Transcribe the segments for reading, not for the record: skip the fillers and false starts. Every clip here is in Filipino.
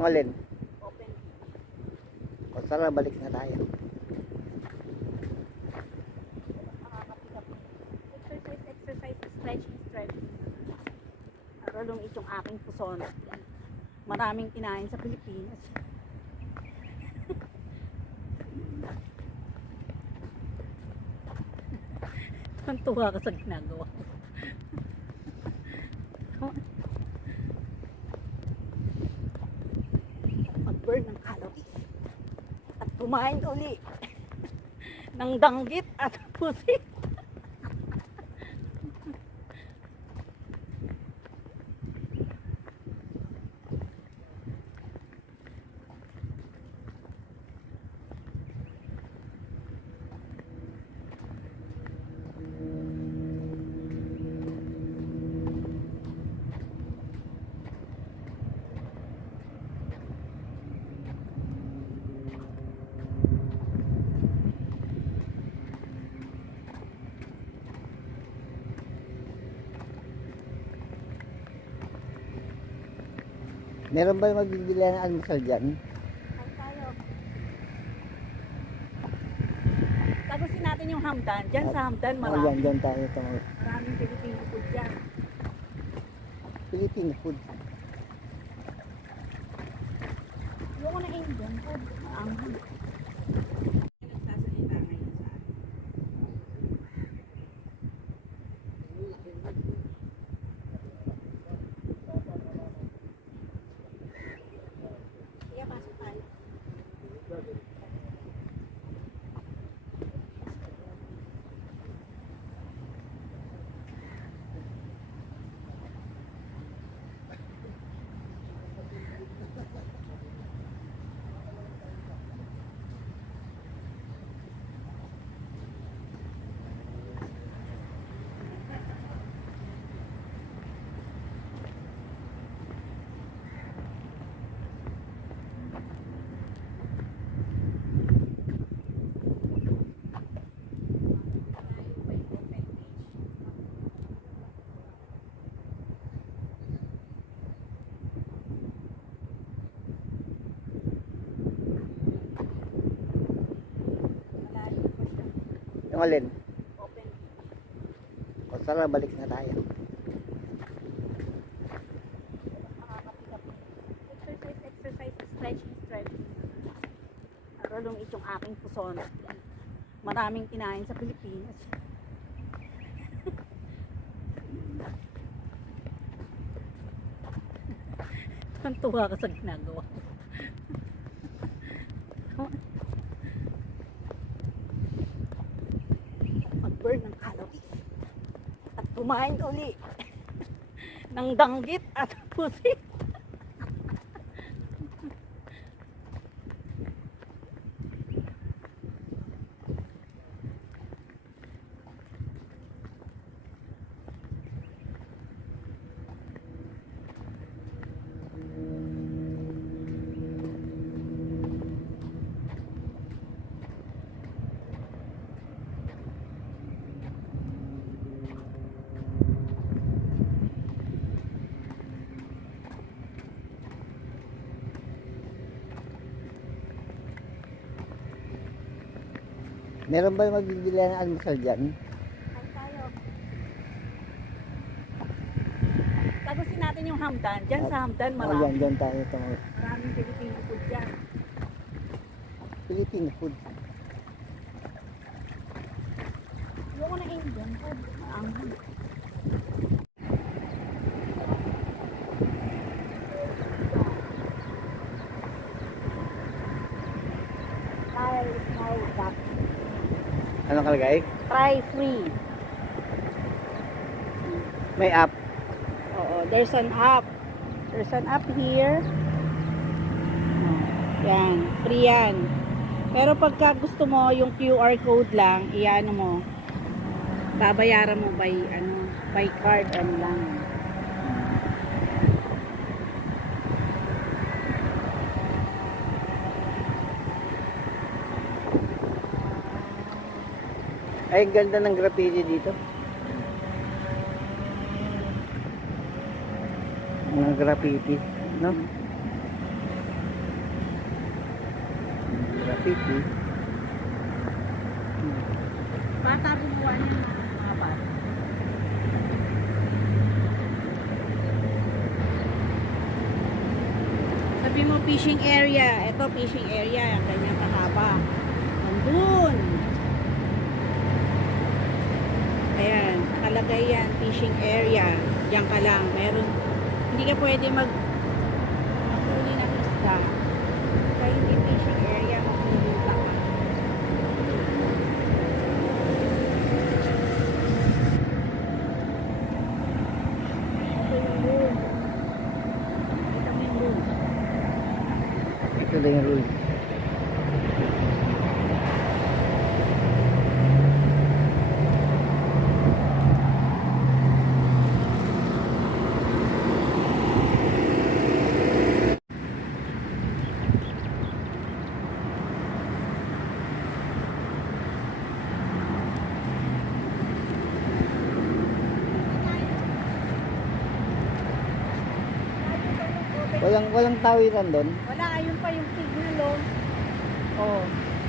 Yung alin? Open. O tara, balik na tayo. Exercise, stretching. Para lumit yung aking puson. Maraming kinain sa Pilipinas. Tuwa ka sa ginagawa. Mag-burn ng calories at kumain uli ng danggit at pusit. Meron ba magbibili ng almusal dyan? Saan tayo? Tagusin natin yung Hamdan. Diyan sa Hamdan marami. Dyan tayo. Maraming Filipino food dyan. Filipino food. Yung na Indian food. Maanghang. Nagsasalita ngayon sa atin. Kaya pasok tayo. Yung alin? Open. O tara, balik na tayo. Exercise, stretching. Para lumit yung aking puson. Maraming kinain sa Pilipinas. Tuwa ka sa ginagawa. Mag-burn ng calories at kumain uli ng danggit at pusit. Meron ba magbibili ng almusal dyan? Saan tayo? Tagusin natin yung Hamdan. Diyan sa Hamdan marami. Dyan tayo. Maraming Filipino food dyan. Filipino food. Yung na Indian food. Maanghang. Small duck. Anong kalagay? Try free. May app. Oo, there's an app. There's an app here. Yan, free yan. Pero pagka gusto mo yung QR code lang, iano mo. Babayaran mo by card lang. Ay, ganda ng graffiti dito. Mga graffiti, no? pipi. Bata gumawa niya mga bata. Sabi mo fishing area. Ito fishing area. Ang kanyang kahaba. Nandun. Ayan. Nakalagay yan. Fishing area. Diyan ka lang. Meron. Hindi ka pwede maghuli ng isda. Kaya hindi fishing area. Maghuli ka. Ito yung room. Ito yung room. Ito lang yung rule. Walang tawiran doon. Wala, ayun pa yung signal, oh. Oh,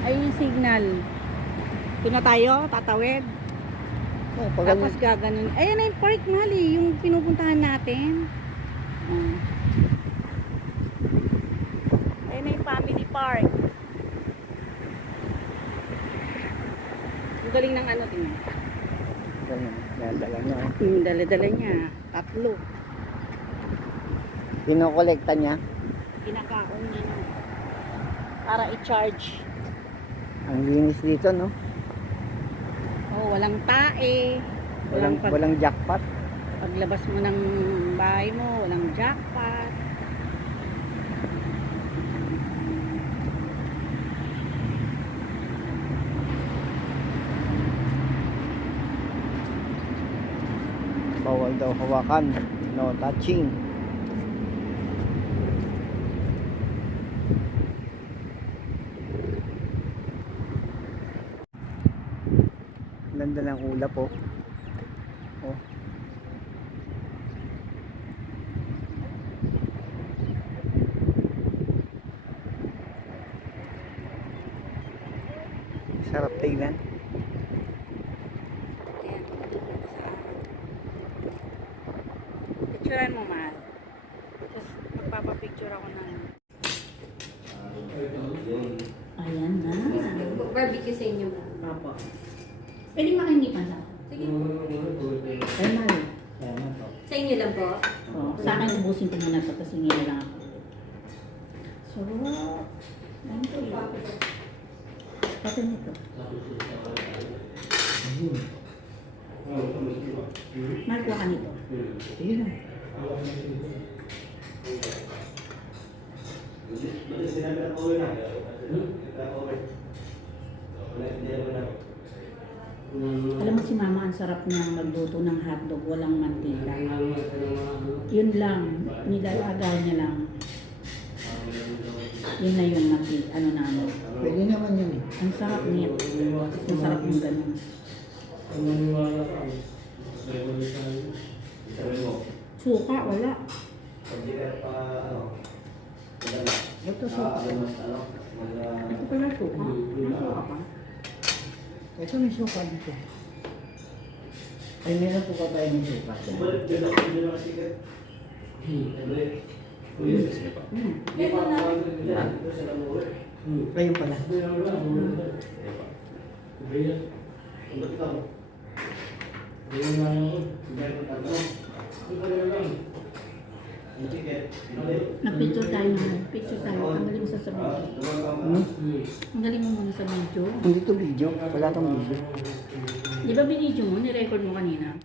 ayun yung signal. Doon na tayo, tatawid. Oh, pag Tapos gaganon. Ayun na yung park, mali, yung pinupuntahan natin. Oh. Ayun na yung family park. Ang galing ng ano, tingnan. dala niya. Yung dala-dala niya, 3. Pinokolekta niya. Kinakaon niya no? Para i-charge. Ang linis dito, no? Oh, walang tae. Walang jackpot. Paglabas mo ng bahay mo, walang jackpot. Bawal daw hawakan. No touching. Ganda ng ulap, oh. Oh. Sarap tingnan. Ayan. Picturean mo, mahal. Tapos magpapapicture ako ng... Ayan na. Barbecue sa inyo ba? Papa. Pwede makinipan sa Sige. Ay, mahal. Sa inyo lang po? Oh, sa akin, ubusin ko muna ito kasi ngayon lang ako. Sarap. Ano to eh? Pati nito. Mahal ko ka nito. Ayun na. Alam mo si mama, ang sarap niyang magluto ng hotdog, walang mantika. Yun lang, nilalaga niya lang. Yun na yung mantika, ano na ano. Pwede naman yun. Ang sarap niya. Ang sarap yung ganun. Suka, wala. Ito suka. Ito pala suka. Ano suka pa? Ito may suka dito. Ay, meron po ba tayo ng suka? Ito na. Kayo pala. Nag-picture tayo naman. Picture tayo. Ang galing mo sa video. Ang galing mo muna sa video. Hindi to video. Wala tong video. Di ba binidyo mo? Nirecord mo kanina?